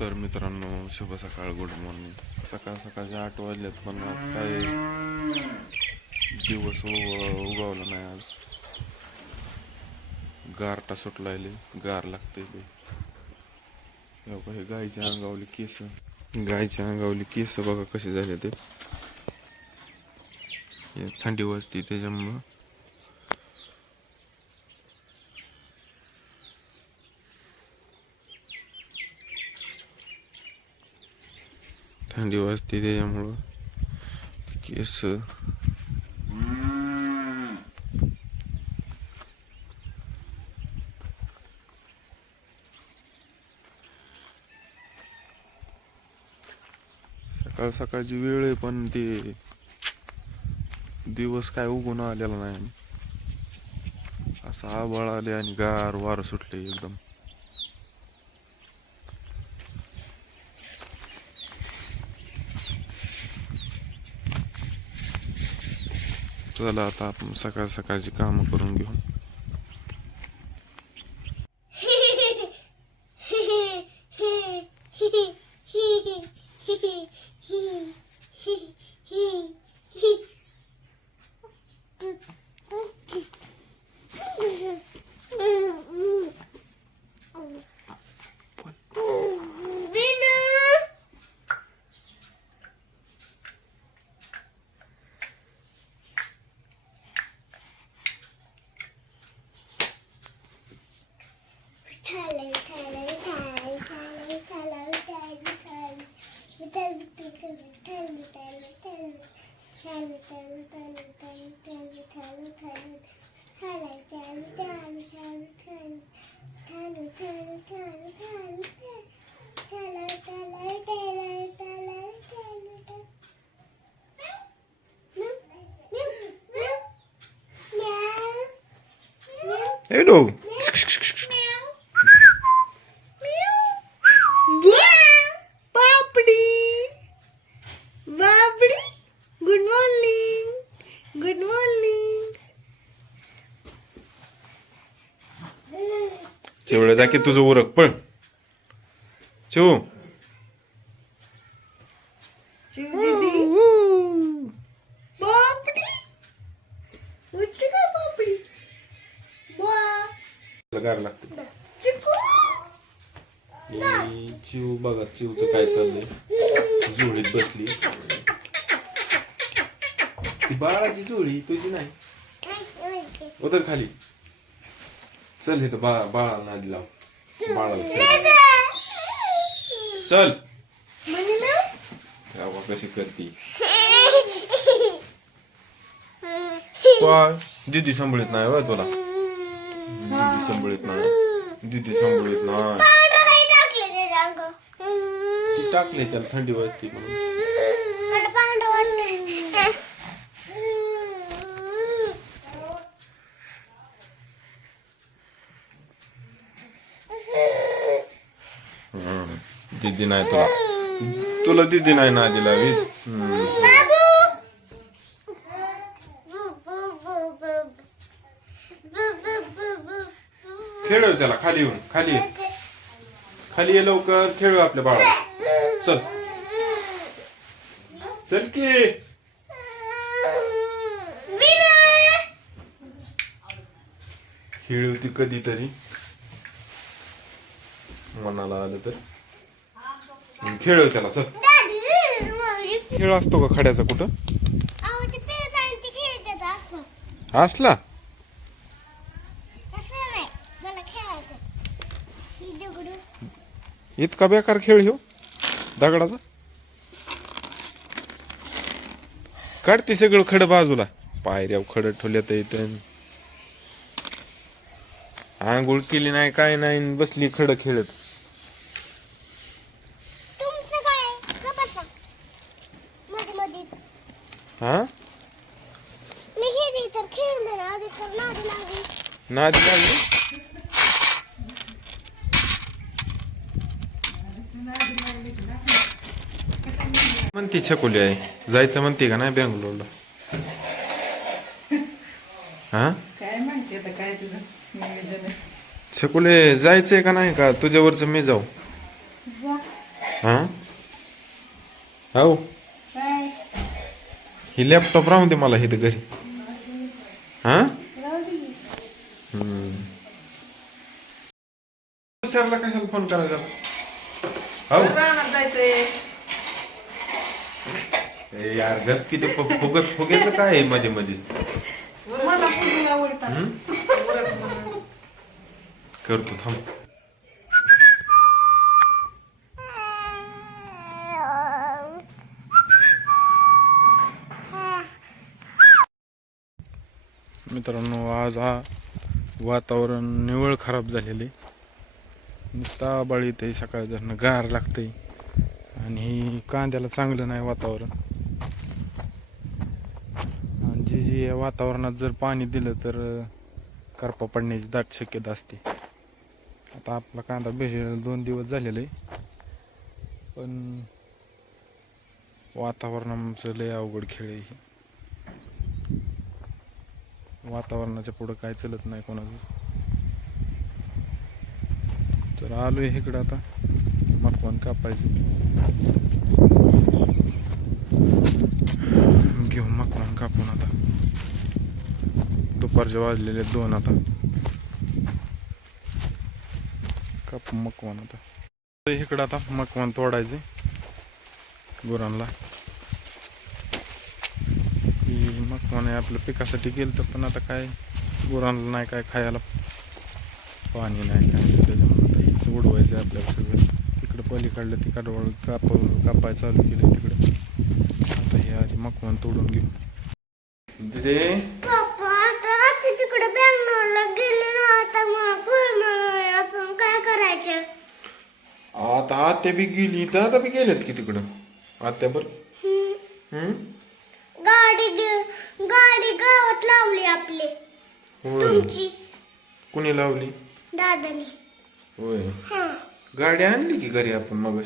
तर मित्रांनो शुभ सकाळ गुड मॉर्निंग सकाळ सकाळचे आठ वाजलेत पण आज काय दिवस उग- उगवला नाही आज. गारटा सुटलायले गार लागते ते हे गाईच्या अंगावली केस. गाईच्या अंगावली केस बघा कसे झाले ते. हे थंडी वाजते त्याच्यामुळं. थंडी वाजते त्याच्यामुळं केस सकाळ सकाळची वेळ आहे पण ते दिवस काय उगून आलेला नाही. असं आबाळ आले आणि गार वारं सुटले एकदम. चला आता आपण सकाळ सकाळची कामं करून घेऊ. Hello. Hello. चिवड्या जा की तुझं उरक पळ. चिव गार लागते. चिव बघा चिवचं काय चाललंय. जुळीत बसली. ती बाळाची जुळी तुझी नाही. उतर खाली. चल हे तर बाळा बाळा नादी लाव. बाळाला खेळ. चल. म्हणे ना? तेव्हा कशी करती. पण दीदी सांभाळीत नाही होय तुला. दीदी सांभाळीत नाही. दीदी सांभाळीत नाही. ती टाकले त्याला थंडी वाजते म्हणून. दीदी नाही तुला. तुला दीदी नाही ना दिला खेळू त्याला खाली येऊन खाली ये. खाली ये लवकर खेळू आपल्या बाळा चल. चल की. खेळू ती कधीतरी. मनाला आलं तर. खेळ त्याला चल. खेळ असतो का खड्याचा कुठं? असला? इतका बेकार खेळ ह्यो? दगडाचा? काढते सगळं खड बाजूला. पायऱ्या खड ठेवल्यात इथं. आंघोळ केली नाही काय नाही बसली खड खेळत. हा? मी घेते तर खेळ म्हणा आधी तर नादी लागली. नादी लागली? म्हणते छकुली आहे जायचं म्हणते का नाही बँगलोरला? हा? काय माहिती आता काय तुझं नियोजन आहे? छकुले जायचंय का नाही का? तुझ्यावरच मी जाऊ. हा? हो. ही लॅपटॉप राहून दे मला इथं घरी. हा. विचारला कशाला फोन करायचा? हो. रानात जायचंय. ए यार गप किती फु- फुगत फुगेचं काय आहे मध्ये मध्ये मला पुढे आवडतात हम्म? करतो थांब. मित्रांनो आज हा वातावरण निवळ खराब झालेले. नुसता आबाळ येतं सकाळ जरनं गार लागते आणि कांद्याला चांगलं नाही वातावरण. आणि जे जे या वातावरणात जर पाणी दिलं तर करपा पडण्याची दाट शक्यता असते. आता आपला कांदा भेजेल दोन दिवस झालेले. आहे पण वातावरणाचं लय अवघड खेळ आहे वातावरणाच्या पुढं काय चलत नाही कोणाचं. तर आलो आहे इकडं आता. मकवान कापायचं. घेऊ मकवान कापून आता. दुपारचे वाजलेले दोन आता. कापू मकवान आता. इकडं आता मकवान तोडायचे. गुरांना. मकवान आहे आपलं पिकासाठी गेलं तर पण आता काय गुरांना नाही काय खायला पाणी नाही काय नाही. त्याच्यामुळे आता हेच उडवायचं आहे आपल्याला सगळं. तिकडं पलीकडलं तिकडं काप कापाय चालू केलं तिकडं. आता हे आधी मकवान तोडून घेऊ. दिदे? आता आत्या बी गेली तर आता बी गेलेत की तिकडं? आत्या बर? हम्म? गाडी गे- गाडी गावात लावली आपली. होय. तुमची? कुणी लावली? दादाने. होय. हा. गाडी आणली की घरी आपण मग